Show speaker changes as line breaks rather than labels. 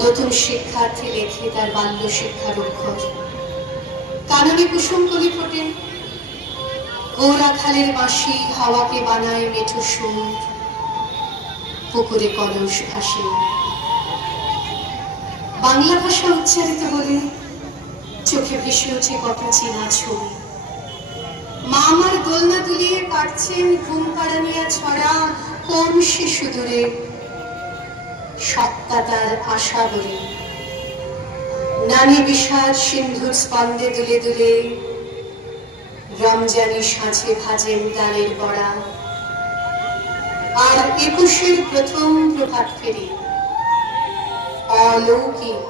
নতুন শিক্ষার্থী লেখে তার বাল্য শিক্ষার অক্ষর কাননে কুসুম কলি ফোটে গৌরা খালের বাঁশি হাওয়াকে বানায় মেঠো সুর, পুকুরে কলস ভাসে। বাংলা ভাষা উচ্চারিত হলে চোখে ভেসে ওঠে কত চেনা ছবি। মা আমার দোলনা দুলিয়ে কাটছেন, ঘুম পাড়ানিয়া ছড়া, কোন শিশু দূরে তার আশা বলে। নানি বিষাদ সিন্ধুর স্পন্দে দুলে দুলে, রমজানি সাঁচে ভাজেন ডালের বড়া। আর একুশের প্রথম প্রভাত ফেরি, অলৌকিক